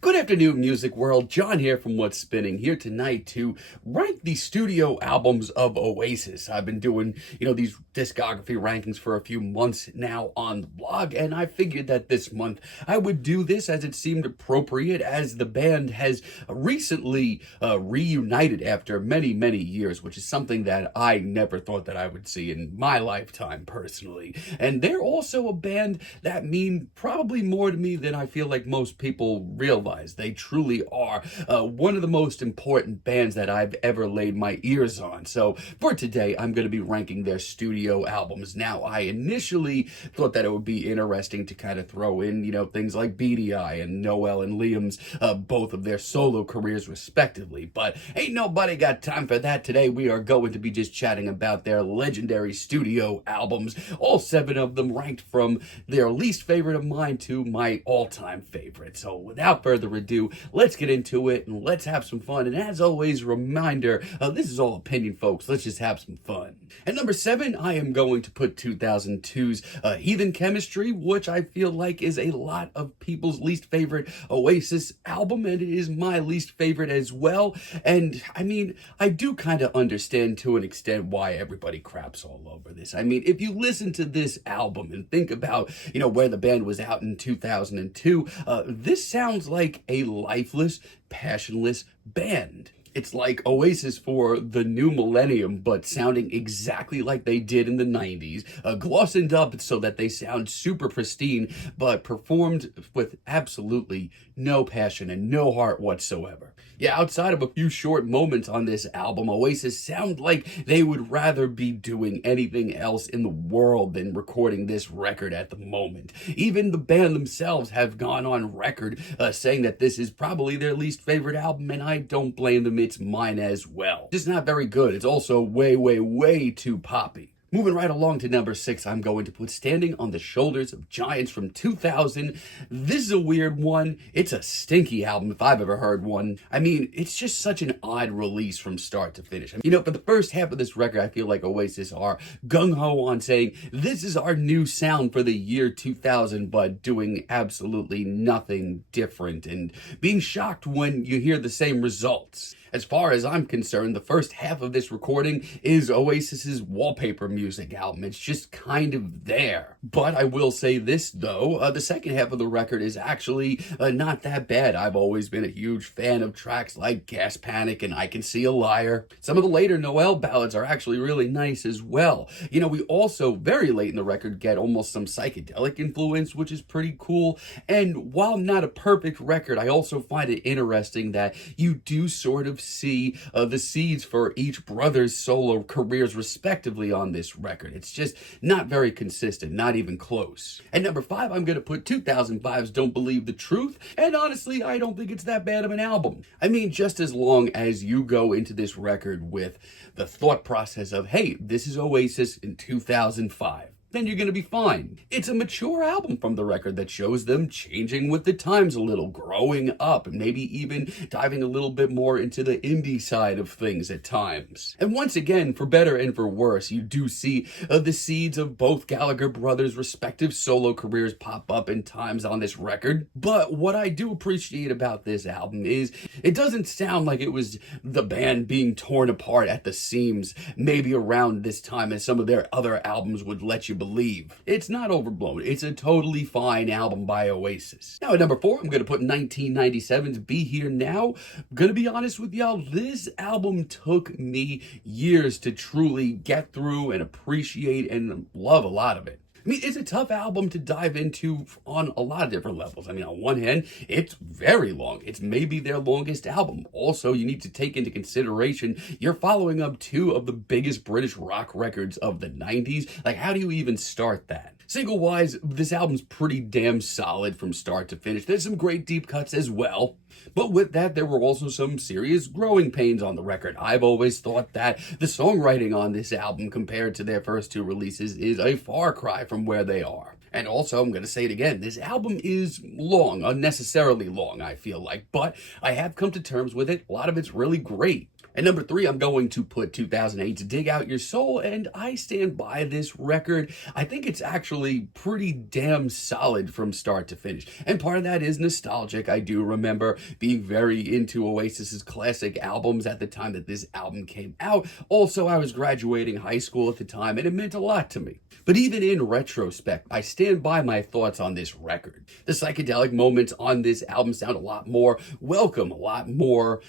Good afternoon, music world. John here from What's Spinning, here tonight to rank the studio albums of Oasis. I've been doing, these discography rankings for a few months now on the blog, and I figured that this month I would do this as it seemed appropriate, as the band has recently reunited after many, many years, which is something that I never thought that I would see in my lifetime personally. And they're also a band that mean probably more to me than I feel like most people realize. They truly are one of the most important bands that I've ever laid my ears on. So for today, I'm going to be ranking their studio albums. Now, I initially thought that it would be interesting to kind of throw in, things like Beady Eye and Noel and Liam's, both of their solo careers respectively. But ain't nobody got time for that today. We are going to be just chatting about their legendary studio albums, all 7 of them ranked from their least favorite of mine to my all-time favorite. So without further ado, let's get into it and let's have some fun. And as always, reminder, this is all opinion, folks. Let's just have some fun. At number 7, I am going to put 2002's Heathen Chemistry, which I feel like is a lot of people's least favorite Oasis album, and it is my least favorite as well. And I mean, I do kind of understand to an extent why everybody craps all over this. I mean, if you listen to this album and think about, where the band was out in 2002, this sounds like a lifeless, passionless band. It's like Oasis for the new millennium, but sounding exactly like they did in the 90s, glossened up so that they sound super pristine, but performed with absolutely no passion and no heart whatsoever. Yeah, outside of a few short moments on this album, Oasis sound like they would rather be doing anything else in the world than recording this record at the moment. Even the band themselves have gone on record saying that this is probably their least favorite album, and I don't blame them. It's mine as well. It's not very good. It's also way, way, way too poppy. Moving right along to number 6, I'm going to put Standing on the Shoulders of Giants from 2000. This is a weird one. It's a stinky album if I've ever heard one. I mean, it's just such an odd release from start to finish. For the first half of this record, I feel like Oasis are gung-ho on saying, this is our new sound for the year 2000, but doing absolutely nothing different and being shocked when you hear the same results. As far as I'm concerned, the first half of this recording is Oasis's Wallpaper Music album. It's just kind of there. But I will say this, though, the second half of the record is actually not that bad. I've always been a huge fan of tracks like Gas Panic and I Can See a Liar. Some of the later Noel ballads are actually really nice as well. We also, very late in the record, get almost some psychedelic influence, which is pretty cool. And while not a perfect record, I also find it interesting that you do sort of see the seeds for each brother's solo careers respectively on this record. It's just not very consistent, not even close. At number 5, I'm going to put 2005's Don't Believe the Truth, and honestly, I don't think it's that bad of an album. I mean, just as long as you go into this record with the thought process of, hey, this is Oasis in 2005. Then you're going to be fine. It's a mature album from the record that shows them changing with the times a little, growing up, and maybe even diving a little bit more into the indie side of things at times. And once again, for better and for worse, you do see the seeds of both Gallagher brothers' respective solo careers pop up in times on this record. But what I do appreciate about this album is it doesn't sound like it was the band being torn apart at the seams, maybe around this time as some of their other albums would let you believe. It's not overblown. It's a totally fine album by Oasis. Now at number 4, I'm going to put 1997's Be Here Now. I'm going to be honest with y'all, this album took me years to truly get through and appreciate and love a lot of it. I mean, it's a tough album to dive into on a lot of different levels. I mean, on one hand, it's very long. It's maybe their longest album. Also, you need to take into consideration you're following up 2 of the biggest British rock records of the 90s. Like, how do you even start that? Single-wise, this album's pretty damn solid from start to finish. There's some great deep cuts as well. But with that, there were also some serious growing pains on the record. I've always thought that the songwriting on this album compared to their first 2 releases is a far cry from where they are. And also, I'm going to say it again, this album is long, unnecessarily long, I feel like, but I have come to terms with it. A lot of it's really great. At number 3, I'm going to put 2008's Dig Out Your Soul, and I stand by this record. I think it's actually pretty damn solid from start to finish. And part of that is nostalgic. I do remember being very into Oasis's classic albums at the time that this album came out. Also, I was graduating high school at the time, and it meant a lot to me. But even in retrospect, I stand by my thoughts on this record. The psychedelic moments on this album sound a lot more welcome, a lot more,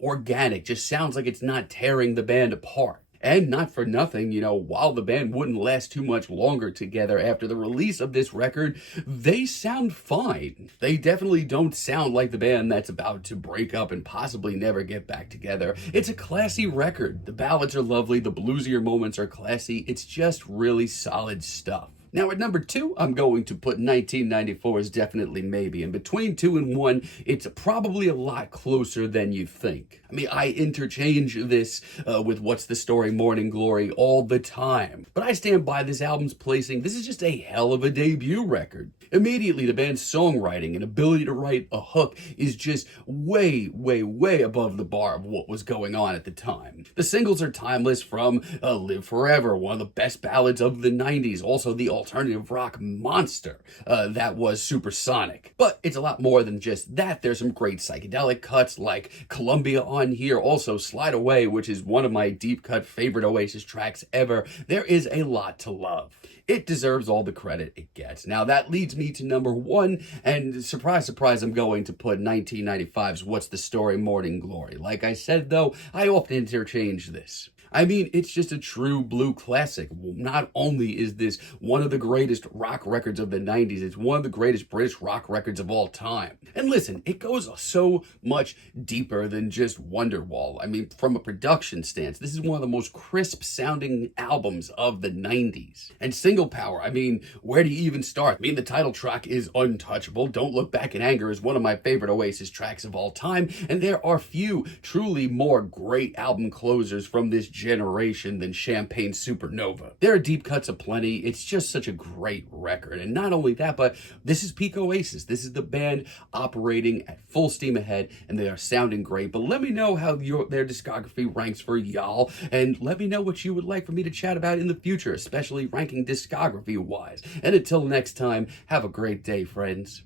organic. Just sounds like it's not tearing the band apart. And not for nothing, while the band wouldn't last too much longer together after the release of this record, they sound fine. They definitely don't sound like the band that's about to break up and possibly never get back together. It's a classy record. The ballads are lovely, the bluesier moments are classy. It's just really solid stuff. Now at number 2, I'm going to put 1994's Definitely Maybe. And between 2 and 1, it's probably a lot closer than you think. I mean, I interchange this with What's the Story, Morning Glory all the time. But I stand by this album's placing. This is just a hell of a debut record. Immediately, the band's songwriting and ability to write a hook is just way, way, way above the bar of what was going on at the time. The singles are timeless, from Live Forever, one of the best ballads of the 90s, also the alternative rock monster that was Supersonic. But it's a lot more than just that. There's some great psychedelic cuts like Columbia on here, also Slide Away, which is one of my deep cut favorite Oasis tracks ever. There is a lot to love. It deserves all the credit it gets. Now that leads me to number 1, and surprise, surprise, I'm going to put 1995's What's the Story, Morning Glory. Like I said though, I often interchange this. I mean, it's just a true blue classic. Not only is this one of the greatest rock records of the 90s, it's one of the greatest British rock records of all time. And listen, it goes so much deeper than just Wonderwall. I mean, from a production stance, this is one of the most crisp sounding albums of the 90s. And Single Power, I mean, where do you even start? I mean, the title track is untouchable. Don't Look Back in Anger is one of my favorite Oasis tracks of all time. And there are few truly more great album closers from this generation than Champagne Supernova. There are deep cuts aplenty. It's just such a great record. And not only that, but this is peak Oasis. This is the band operating at full steam ahead, and they are sounding great. But let me know how their discography ranks for y'all, and let me know what you would like for me to chat about in the future, especially ranking discography wise. And until next time, have a great day, friends.